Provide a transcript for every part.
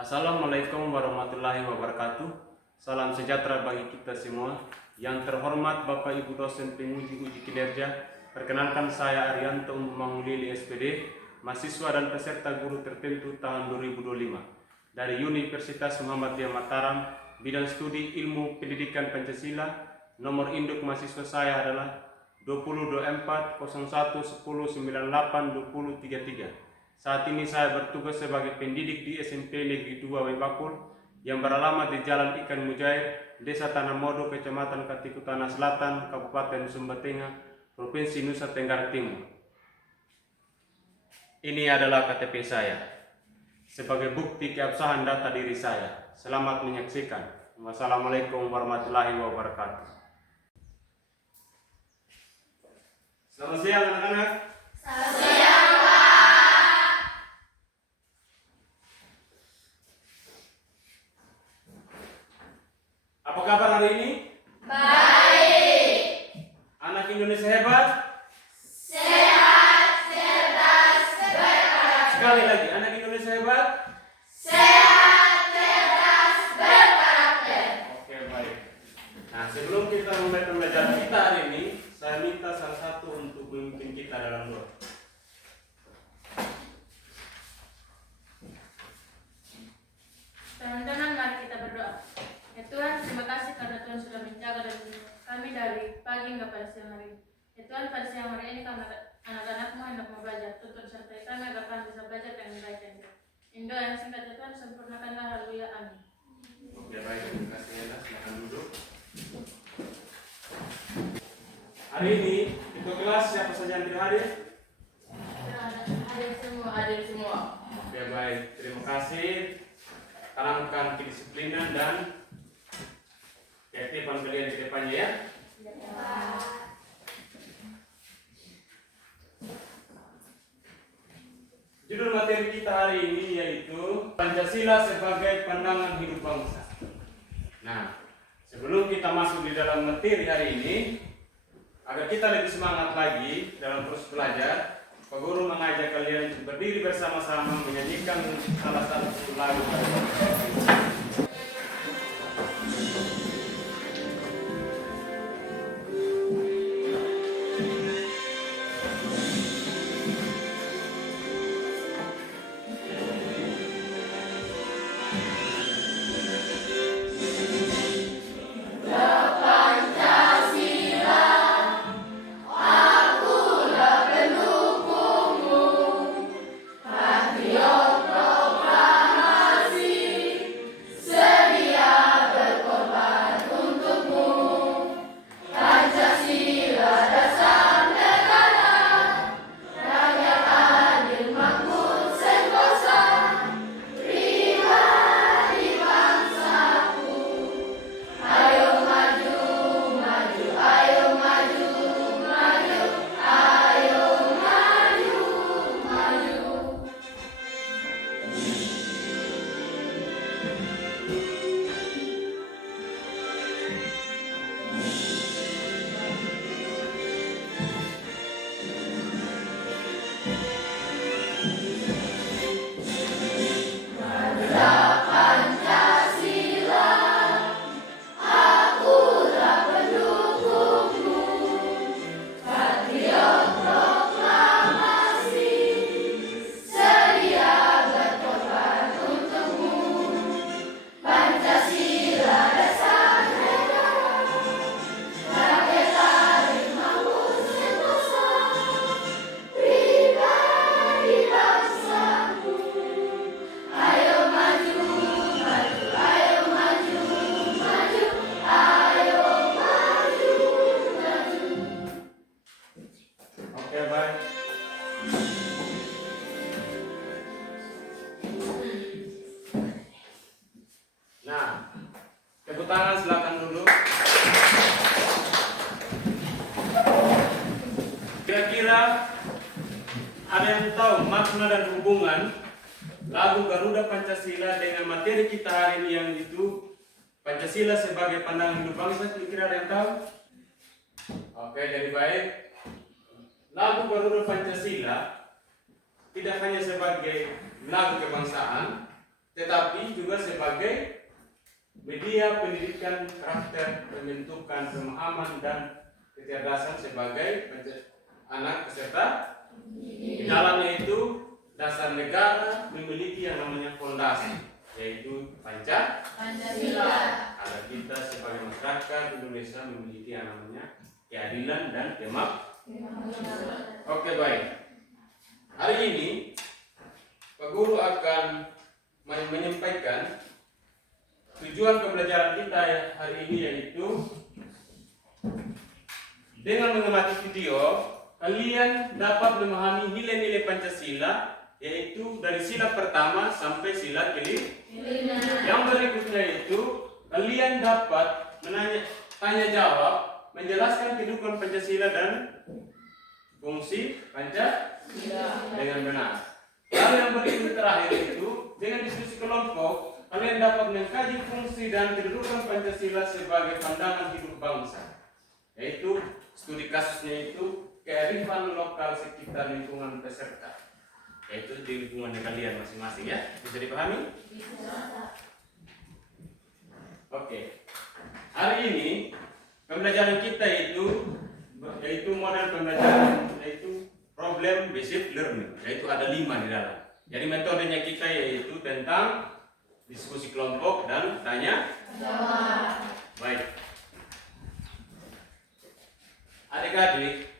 Assalamualaikum warahmatullahi wabarakatuh. Salam sejahtera bagi kita semua. Yang terhormat Bapak Ibu dosen penguji uji kinerja, perkenalkan saya Arianto Mangulili SPD, mahasiswa dan peserta guru tertentu tahun 2025 dari Universitas Muhammadiyah Mataram, bidang studi ilmu pendidikan Pancasila. Nomor induk mahasiswa saya adalah 2024 01 10 98 2033. Saat ini saya bertugas sebagai pendidik di SMP Negeri 2 Webakul yang beralamat di Jalan Ikan Mujair, Desa Tanah Modo, Kecamatan Katikutana Selatan, Kabupaten Sumba Tengah, Provinsi Nusa Tenggara Timur. Ini adalah KTP saya sebagai bukti keabsahan data diri saya. Selamat menyaksikan. Wassalamualaikum warahmatullahi wabarakatuh. Selamat siang anak-anak. Selamat siang. Apa kabar hari ini? Baik. Anak Indonesia hebat? Sehat, cerdas, berkarakter. Sekali lagi, anak Indonesia hebat? Sehat, cerdas, berkarakter. Oke, baik. Nah, sebelum kita mulai pembelajaran kita hari ini, saya minta salah satu untuk memimpin kita dalam doa. Teman-teman, mari kita berdoa. Ya Tuhan, terima kasih karena Tuhan sudah menjaga dan kami dari pagi hingga pada siang hari ini. Ya Tuhan, pada siang hari ini kami anak-anakmu hendak mau belajar. Tuntun sertai kami agar kami bisa belajar dengan baik dan benar. Indo yang singkat ya Tuhan, sempurnakanlah, haleluya, amin. Oke, baik. Terima kasih ya. Silakan duduk. Hari ini, ketua kelas siapa saja yang hadir? Hadir semua. Oke, baik. Terima kasih. Tanamkan kedisiplinan dan ketertiban kalian ke depannya ya. Judul materi kita hari ini yaitu Pancasila sebagai pandangan hidup bangsa. Nah, sebelum kita masuk di dalam materi hari ini, agar kita lebih semangat lagi dalam terus belajar, Pak Guru mengajak kalian berdiri bersama-sama menyanyikan salah satu lagu. Oke, baik. Nah, tepuk tangan silakan dulu. Kira-kira ada yang tahu makna dan hubungan lagu Garuda Pancasila dengan materi kita hari ini yang itu Pancasila sebagai pandangan hidup bangsa? Kira-kira ada yang tahu? Oke, jadi baik. Lagu Garuda Pancasila tidak hanya sebagai lagu kebangsaan, tetapi juga sebagai media pendidikan karakter, pembentukan pemahaman dan kecerdasan sebagai anak peserta. Di dalamnya itu dasar negara memiliki yang namanya fondasi, yaitu Pancasila. Kalau kita sebagai masyarakat Indonesia memiliki yang namanya keadilan dan Oke, baik. Hari ini Pak Guru akan menyampaikan tujuan pembelajaran kita hari ini, yaitu dengan mengamati video kalian dapat memahami nilai-nilai Pancasila, yaitu dari sila pertama sampai sila kelima. Yang berikutnya itu kalian dapat tanya jawab, menjelaskan kedudukan Pancasila dan fungsi Pancasila dengan benar. Lalu yang berikut terakhir itu dengan diskusi kelompok kalian dapat mengkaji fungsi dan kedudukan Pancasila sebagai pandangan hidup bangsa, yaitu studi kasusnya itu kearifan lokal sekitar lingkungan peserta, yaitu di lingkungan kalian masing-masing, ya. Bisa dipahami? Bisa. Oke. Hari ini pembelajaran kita yaitu model pembelajaran, yaitu problem based learning, yaitu ada 5 di dalam. Jadi metodenya kita yaitu tentang diskusi kelompok dan tanya jawab. Baik. Adik-adik,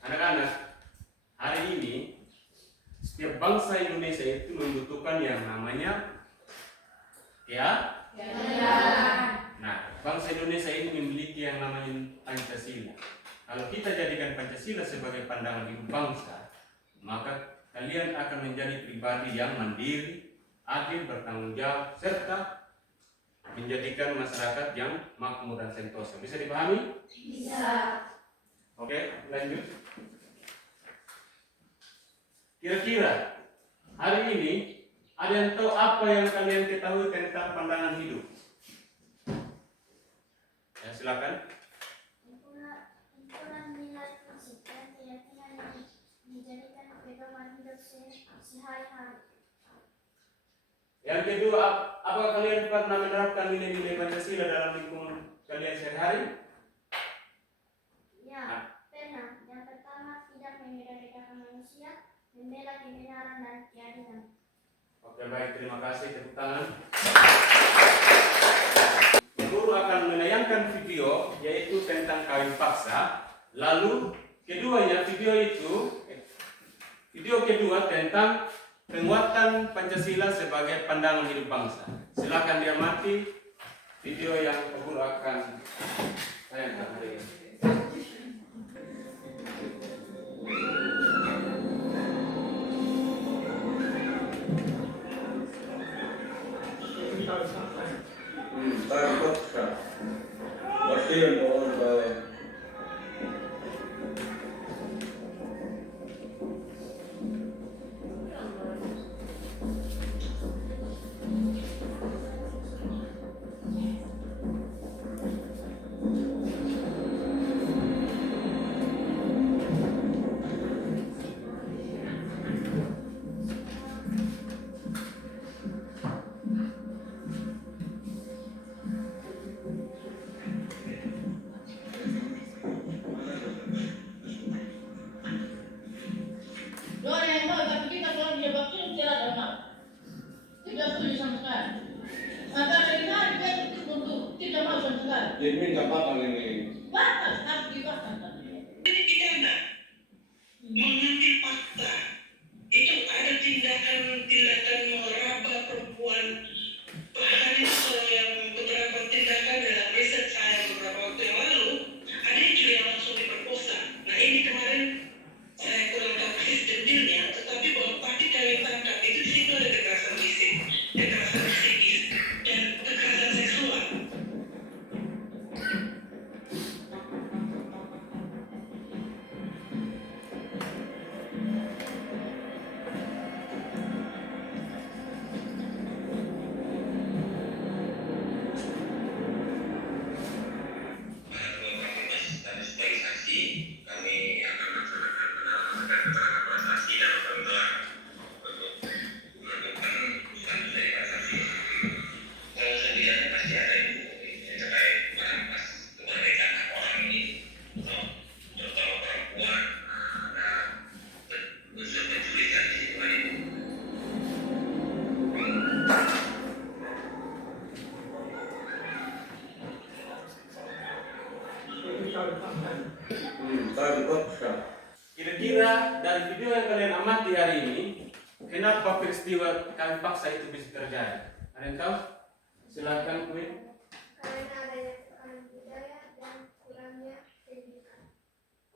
anak-anak, hari ini setiap bangsa Indonesia itu membutuhkan yang namanya Nah, bangsa Indonesia ini memiliki yang namanya Pancasila. Kalau kita jadikan Pancasila sebagai pandangan hidup bangsa, maka kalian akan menjadi pribadi yang mandiri, adil, bertanggung jawab, serta menjadikan masyarakat yang makmur dan sentosa. Bisa dipahami? Bisa. Oke, lanjut. Kira-kira hari ini ada yang tahu apa yang kalian ketahui tentang pandangan hidup? Ya, silakan. Himpunan nilai prinsip dan keyakinan yang dijadikan pedoman hidup sehari-hari. Yang kedua, apakah kalian pernah menerapkan nilai-nilai Pancasila dalam lingkungan kalian sehari-hari? Ya, pernah. Yang pertama, tidak menyerahkan manusia, membela kebenaran dan keadilan. Oke, baik, terima kasih, tepuk tangan. Guru akan menayangkan video yaitu tentang kawin paksa. Lalu video kedua tentang penguatan Pancasila sebagai pandangan hidup bangsa. Silakan diamati video yang Guru akan tayangkan hari ini. Tarkotka. Wakil mohon bawah. Ini nggak apa-apa ini. Ini pidana mengambil fakta itu ada tindakan meraba perempuan. Bahkan itu yang beberapa tindakan dalam riset saya beberapa waktu yang lalu ada juga yang langsung diperkosa. Nah ini kemarin saya kurang tahu persis detailnya, tetapi bahwa pasti kalian tangkap itu di situ ada kekerasan fisik, kekerasan psikis, dan kekerasan seksual. kira-kira dari video yang kalian amati hari ini, kenapa peristiwa kawin paksa itu bisa terjadi? Ada yang tahu? Silakan Queen. Karena adanya tekanan budaya dan kurangnya pendidikan.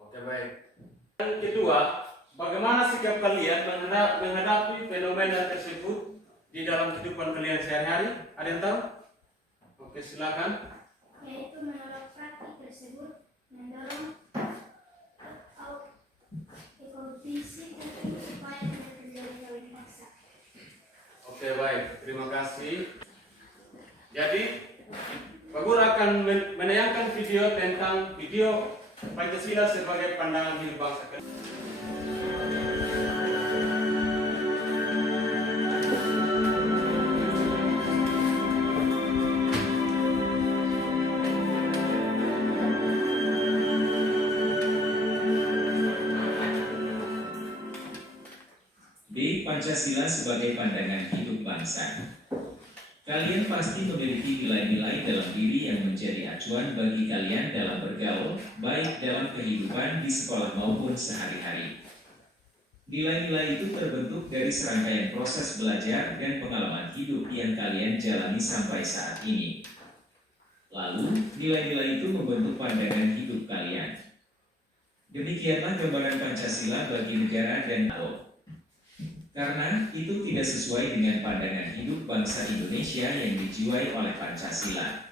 Oke, baik. Yang kedua, bagaimana sikap kalian menghadapi fenomena tersebut di dalam kehidupan kalian sehari-hari? Ada yang tahu? Oke, silakan. Yaitu menolak praktik tersebut mendorong ekologi supaya tidak terjadi kawin paksa. Oke, baik. Terima kasih. Jadi, Pak Guru akan menayangkan video tentang video Pancasila sebagai pandangan hidup bangsa. B. Pancasila sebagai pandangan hidup bangsa. Kalian pasti memiliki nilai-nilai dalam diri yang menjadi acuan bagi kalian dalam bergaul, baik dalam kehidupan di sekolah maupun sehari-hari. Nilai-nilai itu terbentuk dari serangkaian proses belajar dan pengalaman hidup yang kalian jalani sampai saat ini. Lalu, nilai-nilai itu membentuk pandangan hidup kalian. Demikianlah gambaran Pancasila bagi negara dan bangsa. Karena itu tidak sesuai dengan pandangan hidup bangsa Indonesia yang dijiwai oleh Pancasila.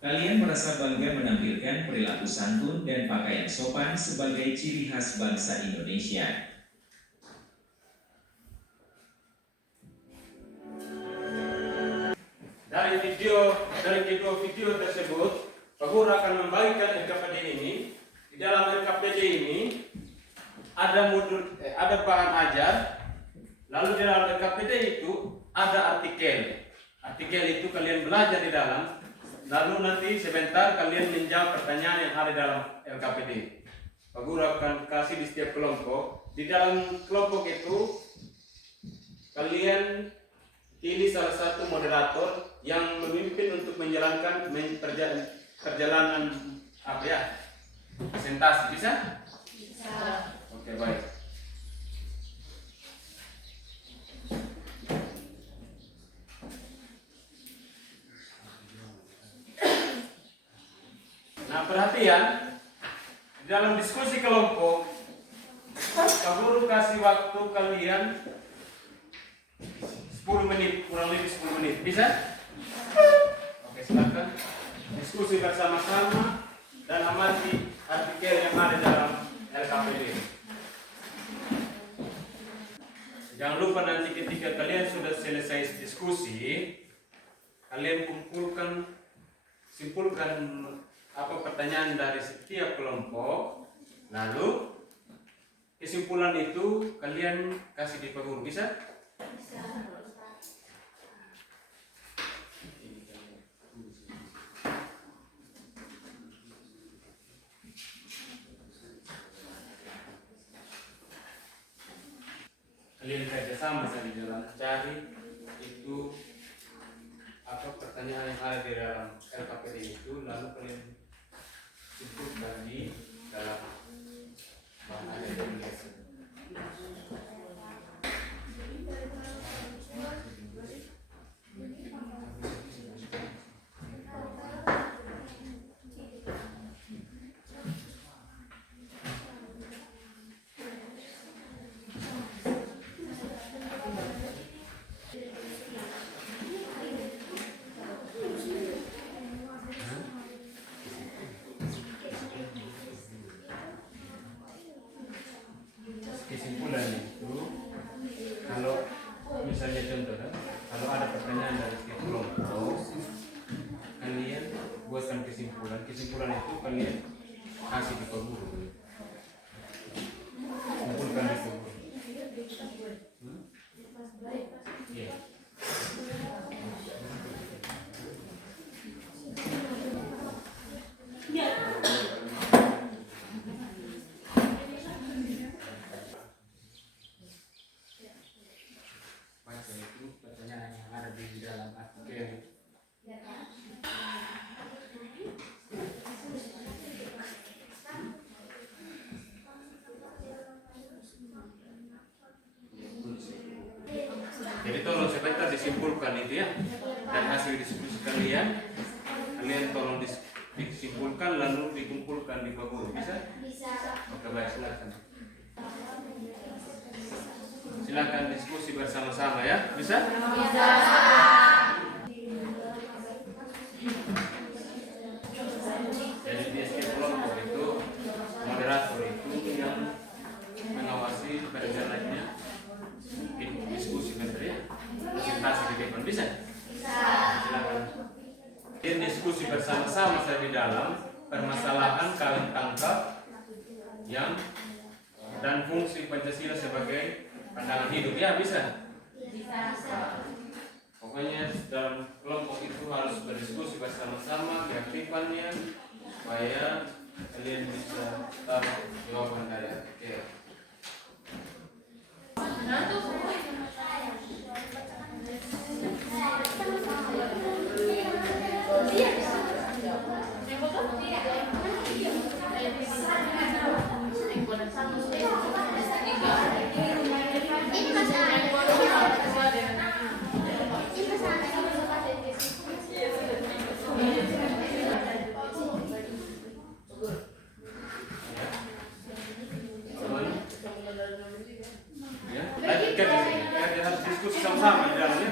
Kalian merasa bangga menampilkan perilaku santun dan pakaian sopan sebagai ciri khas bangsa Indonesia. Dari kedua video tersebut, Pak Guru akan membagikan LKPD ini. Di dalam LKPD ini ada bahan ajar. Lalu di dalam LKPD itu ada artikel. Artikel itu kalian belajar di dalam. Lalu nanti sebentar kalian menjawab pertanyaan yang ada dalam LKPD. Pak Guru akan kasih di setiap kelompok. Di dalam kelompok itu kalian pilih salah satu moderator yang memimpin untuk menjalankan perjalanan presentasi. Bisa? Bisa. Oke, baik. Nah, perhatian, di dalam diskusi kelompok, Pak Guru kasih waktu kalian 10 menit, kurang lebih 10 menit. Bisa? Oke, silakan. Diskusi bersama-sama dan amati artikel yang ada dalam LKPD. Jangan lupa nanti ketika kalian sudah selesai diskusi, kalian simpulkan apa pertanyaan dari setiap kelompok, lalu kesimpulan itu kalian kasih di Pak Guru. Bisa? Bisa. Kalian kerjasama saja dalam cari itu apa pertanyaan yang ada di dalam LKPD itu, lalu kalian simpulkan di dalam bahan ajar yang biasa. Kesimpulan itu, kalau misalnya contoh, kalau ada pertanyaan dari setiap kelompok, kalian buatkan kesimpulan. Kesimpulan itu kalian kasih di Pak Guru. Kumpulkan di Pak Guru. Iya. Baca itu pertanyaan yang ada di dalam artikel. simpulkan itu ya. Dan hasil diskusi kalian tolong disimpulkan lalu dikumpulkan di Baguru. Bisa? Bisa. Oke, baik, silakan. Silakan diskusi bersama-sama ya. Bisa? Bisa. Jadi di setiap kelompok itu moderator itu yang mengawasi kerja lainnya. Diskusi benar ya. Presentasi di depan bisa? Silakan. Ini diskusi bersama-sama saya di dalam permasalahan kawin tangkap yang dan fungsi Pancasila sebagai pandangan hidup ya bisa? Pokoknya dalam kelompok itu harus berdiskusi bersama-sama keaktifannya supaya kalian bisa tahu jawaban dari akhir. Ya, kita harus diskusi sama-sama di dalamnya.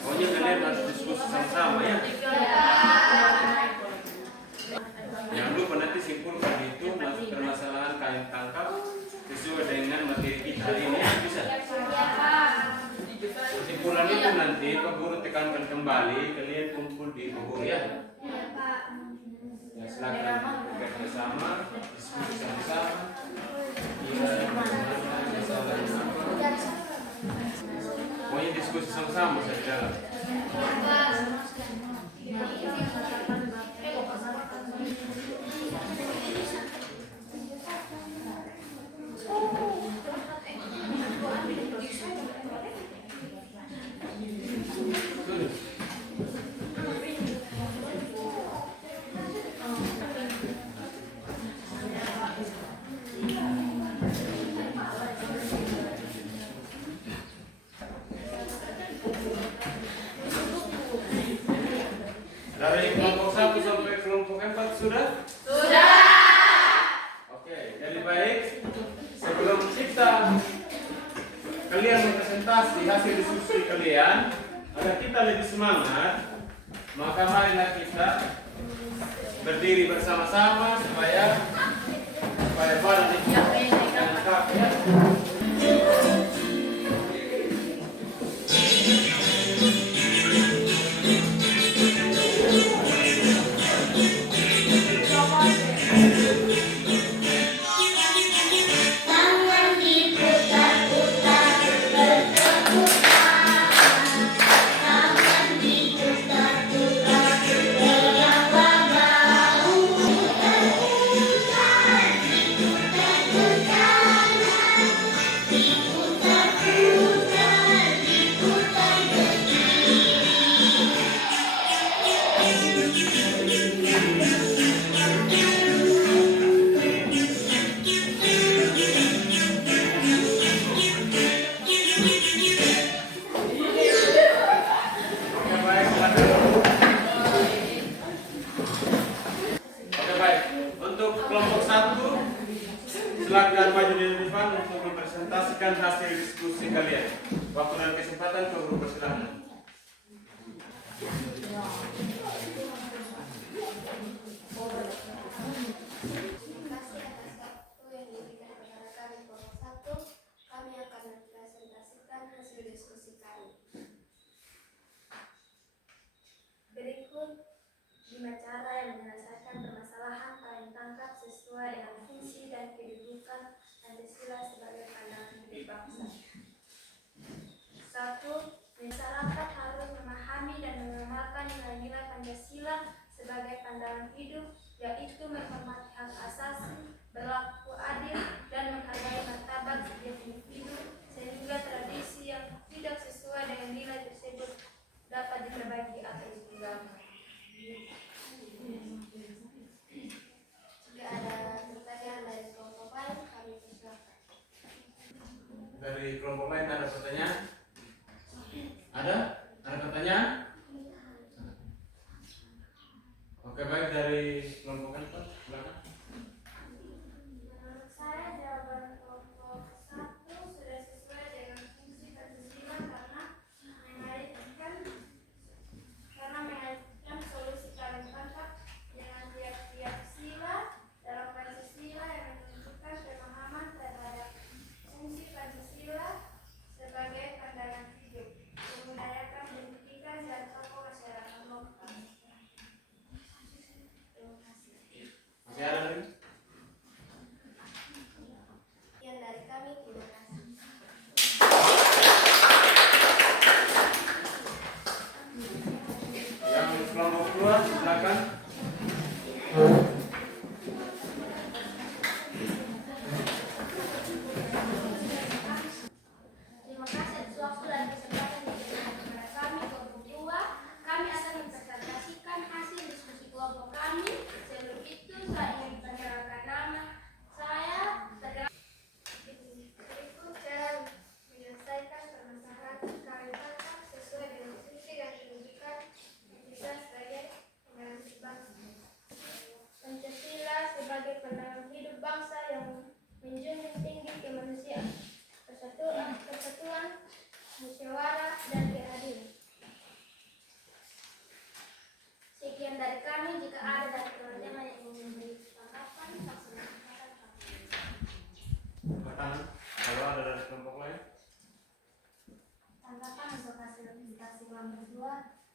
Pokoknya kalian harus diskusi sama-sama ya. Jangan lupa nanti simpulkan itu masuk permasalahan kain tangkap sesuai dengan materi kita hari ini bisa. Kesimpulan itu nanti Pak Guru tekankan kembali, kalian kumpul di Pak Guru ya. Ya silakan bekerja sama, diskusi sama-sama. Pokoknya diskusi sama-sama saya di dalam. Dari kelompok 1 sampai kelompok 4 sudah? Sudah. Oke, jadi baik. Sebelum kalian presentasi hasil diskusi kalian, agar kita lebih semangat, maka marilah kita berdiri bersama-sama supaya badan kita lengkap ya. Silakan maju di depan untuk mempresentasikan hasil diskusi kalian. Waktu dan kesempatan ke guru persilakan. Terima kasih atas waktu yang diberikan kepada kami kelompok 1. Kami akan mempresentasikan hasil diskusi kami. Berikut 5 cara yang menyelesaikan permasalahan kawin tangkap sesuai dengan fungsi dan kedudukan Pancasila sebagai pandangan hidup bangsa. 1. Masyarakat harus memahami dan mengamalkan nilai-nilai Pancasila sebagai pandangan hidup, yaitu menghormati hak asasi, berlaku adil, dan menghargai martabat setiap individu, sehingga tradisi yang tidak sesuai dengan nilai tersebut dapat diperbaiki atau ditinggalkan. Jika ada pertanyaan dari kelompok lain, kami persilakan. Dari kelompok lain ada pertanyaan? Ada? Ada pertanyaan? Oke, baik, dari kelompok Pak, silakan. Menurut saya jawaban kelompok 1 sudah sesuai dengan fungsi Pancasila karena mengaitkan solusi kawin tangkap dengan tiap-tiap sila dalam Pancasila yang menunjukkan pemahaman terhadap fungsi Pancasila sebagai pandangan hidup, memudayakan pendidikan dan tokoh masyarakat lokal. Terima kasih. Masih ada lagi? Sekian dari kami, terima kasih. Yang kelompok 2, silakan. Terima kasih atas waktu dan kesempatan yang diberikan kepada kami kelompok 2. Kami akan mempresentasikan hasil diskusi kelompok kami. Sebelum itu saya ingin memperkenalkan nama saya. Berikut cara menyelesaikan permasalahan kawin tangkap sesuai dengan fungsi dan kedudukan kita sebagai pengganti bangsa. Pancasila sebagai pandangan hidup bangsa yang menjunjung tinggi kemanusiaan, persatuan, musyawarah, dan keadilan. Sekian dari kami. Jika ada dari teman-teman yang ingin memberi tanggapan, silakan. Pertanyaan, kalau ada dari kelompok lain? Tanggapan untuk hasil presentasi kelompok 2,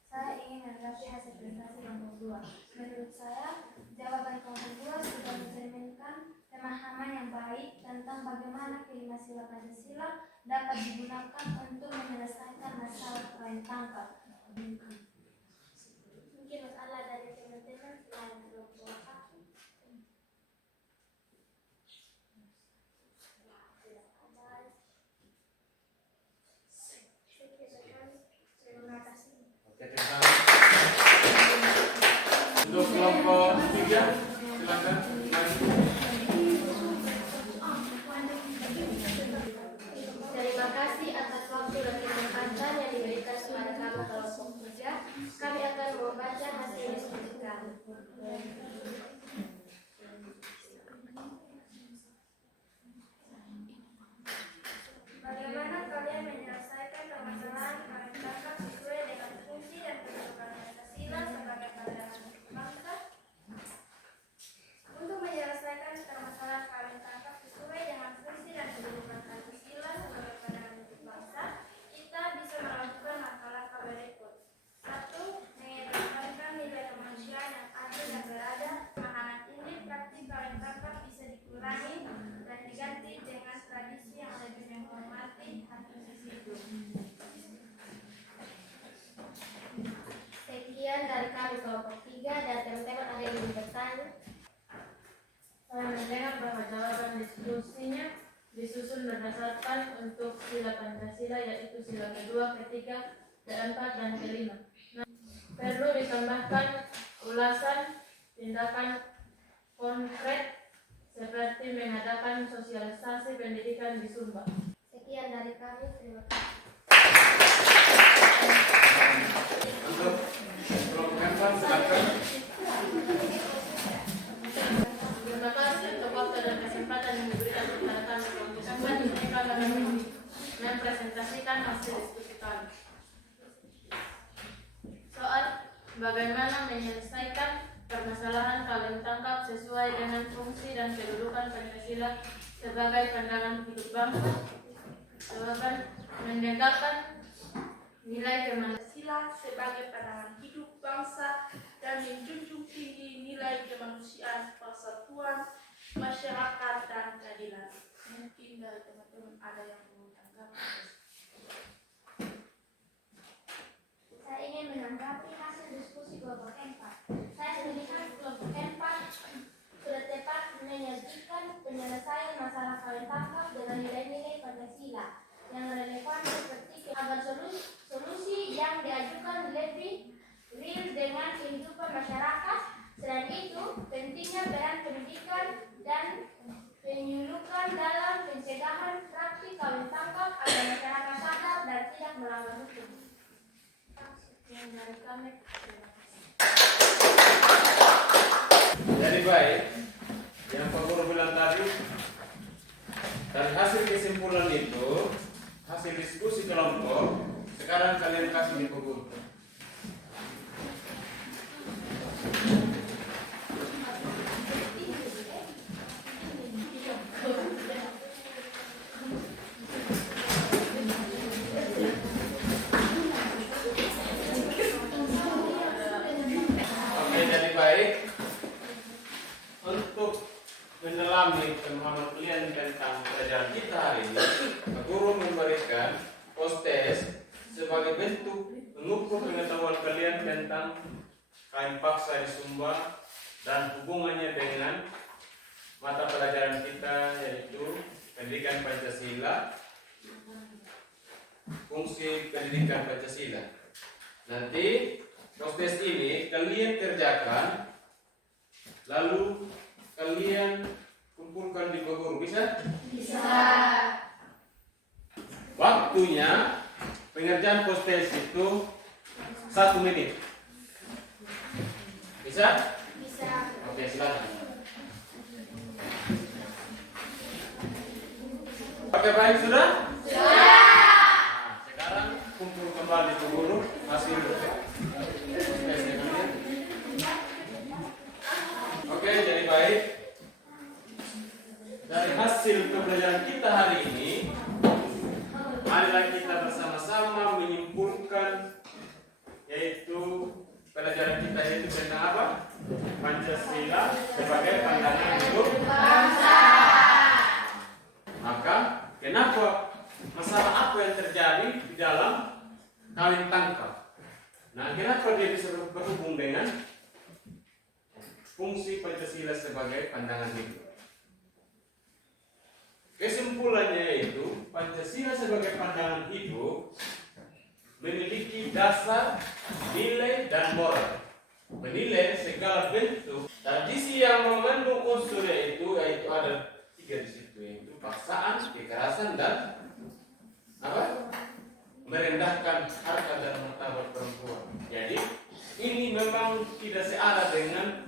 saya ingin menanggapi hasil presentasi kelompok 2. Menurut saya, jawaban kelompok 2 sudah mencerminkan pemahaman yang baik tentang bagaimana kelima sila Pancasila dapat digunakan untuk menyelesaikan masalah kawin tangkap. Mungkin masalah dari teman-teman selain kelompok 1. Terima kasih. Oke, terima kasih. Untuk kelompok 3, silakan. Terima kasih atas waktu dan kesempatan yang diberikan kepada kami kelompok 3. Kami akan membaca hasil diskusi kami. Bagaimana kalian menyelesaikan permasalahan kawin tangkap sesuai dengan fungsi dan kedudukan Pancasila sebagai pandangan bangsa? Untuk menyelesaikan permasalahan kawin tangkap sesuai dengan fungsi dan kedudukan Pancasila sebagai pandangan bangsa, kita bisa melakukan langkah-langkah berikut. 1. Mengedepankan nilai kemanusiaan yang adil dan beradab. Pemahaman ini praktik kawin tangkap bisa dikurangi dan diganti dengan tradisi yang lebih menghormati hak individu. Sekian dari kami kelompok 3 dan teman-teman ada yang ingin bertanya. Saya mendengar bahwa jawaban diskusinya disusun berdasarkan untuk sila Pancasila, yaitu sila kedua, ketiga, keempat, dan kelima. Perlu ditambahkan ulasan tindakan konkret seperti mengadakan sosialisasi pendidikan di Sumba. Sekian dari kami, terima kasih. Untuk kelompok 4, silakan. Terima kasih untuk waktu dan kesempatan yang diberikan kepada kami kelompok 4. Ini kami akan mempresentasikan hasil diskusi kami. Soal bagaimana menyelesaikan permasalahan kawin tangkap sesuai dengan fungsi dan kedudukan Pancasila sebagai pandangan hidup bangsa. Jawaban: menegakkan nilai kemanusiaan sebagai pandangan hidup bangsa dan menjunjung tinggi nilai kemanusiaan, persatuan, masyarakat, dan keadilan. Mungkin dari teman-teman ada yang mau tanggapi. Saya ingin menanggapi hasil diskusi kelompok 4. Saya melihat kelompok 4 sudah tepat menyajikan penyelesaian masalah kawin tangkap dengan nilai-nilai Pancasila yang relevan seperti agar solusi yang diajukan lebih real dengan kehidupan masyarakat. Selain itu, pentingnya peran pendidikan dan penyuluhan dalam pencegahan praktik kawin tangkap agar masyarakat agar tidak melanggar hukum. Sekian dari kami. Terima kasih. Jadi baik, yang Pak Guru bilang tadi, dari hasil kesimpulan itu, hasil diskusi kelompok, sekarang kalian kasih di Pak Guru. Oke, jadi baik. Untuk mendalami pemahaman kalian tentang pelajaran kita hari ini, Pak Guru memberikan post-test sebagai bentuk mengukur pengetahuan kalian tentang kain paksa di Sumba dan hubungannya dengan mata pelajaran kita, yaitu pendidikan Pancasila, fungsi pendidikan Pancasila. Nanti post-test ini kalian kerjakan, lalu kalian kumpulkan di Pak Guru. Bisa? Bisa. Waktunya pengerjaan post-test itu 1 menit. Bisa? Bisa. Oke, silakan. Oke, baik, sudah? Sudah. Nah, sekarang kumpul kembali Pak Guru hasil post-testnya kalian. Oke, jadi baik. Dari hasil pembelajaran kita hari ini, marilah kita bersama-sama menyimpulkan, yaitu pelajaran kita yaitu tentang apa? Pancasila sebagai pandangan hidup bangsa. Maka kenapa, masalah apa yang terjadi di dalam kawin tangkap? Nah, kenapa dia bisa berhubung dengan fungsi Pancasila sebagai pandangan hidup? Kesimpulannya yaitu Pancasila sebagai pandangan hidup memiliki dasar, nilai, dan moral. Menilai segala bentuk tradisi yang mengandung unsur yaitu ada 3 di situ, yaitu paksaan, kekerasan, dan apa? Merendahkan harkat dan martabat perempuan. Jadi ini memang tidak searah dengan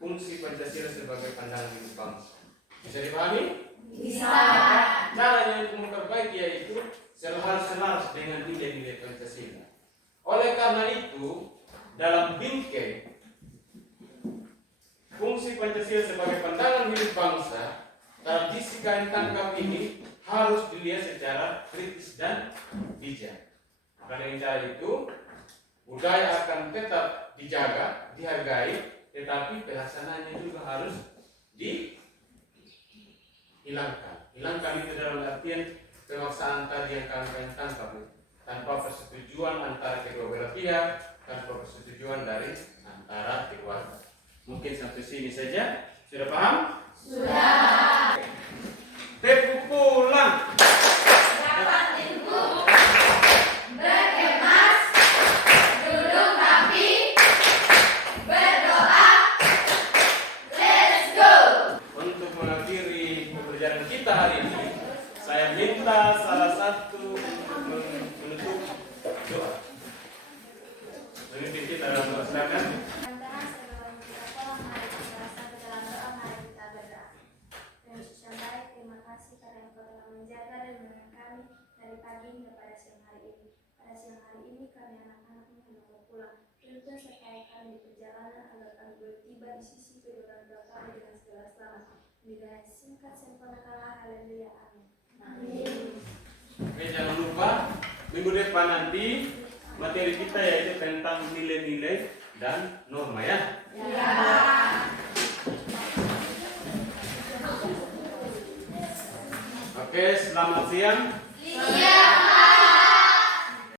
fungsi Pancasila sebagai pandangan hidup bangsa. Bisa dipahami? Bisa. Caranya untuk memperbaiki yaitu selaras dengan nilai-nilai Pancasila. Oleh karena itu, dalam bingkai fungsi Pancasila sebagai pandangan hidup bangsa, tradisi kain tangkap ini harus dilihat secara kritis dan bijak. Karena dengan cara itu, budaya akan tetap dijaga, dihargai, tetapi pelaksanaannya juga harus dihilangkan. Hilangkan itu dalam artian pemaksaan tadi yang kalian tangkap tanpa persetujuan antara kedua belah pihak, tanpa persetujuan dari antara keluarga. Mungkin sampai sini saja. Sudah paham? Sudah. Tepuk pulang. Dapat ilmu, berkemas, duduk rapi, berdoa. Let's go. Untuk mengakhiri pembelajaran kita hari ini, saya minta salah satu menutup doa. Memimpin kita dalam doa, silakan. Mudah-mudahan sebelum kita pulang, mari kita bersatu dalam doa, mari kita berdoa. Tuhan Yesus yang baik, terima kasih karena Engkau telah menjaga dan menolong kami dari pagi hingga pada siang hari ini. Pada siang hari ini kami anak-anakmu hendak mau pulang. Tuntun sertai kami di perjalanan agar kami boleh tiba di sisi kedua orang tua kami dengan segala selamat. Bila singkat sempurnakanlah, haleluya, amin. Amin. Oke, jangan lupa minggu depan nanti materi kita yaitu tentang nilai-nilai dan norma ya. Ya. Oke, selamat siang. Siap.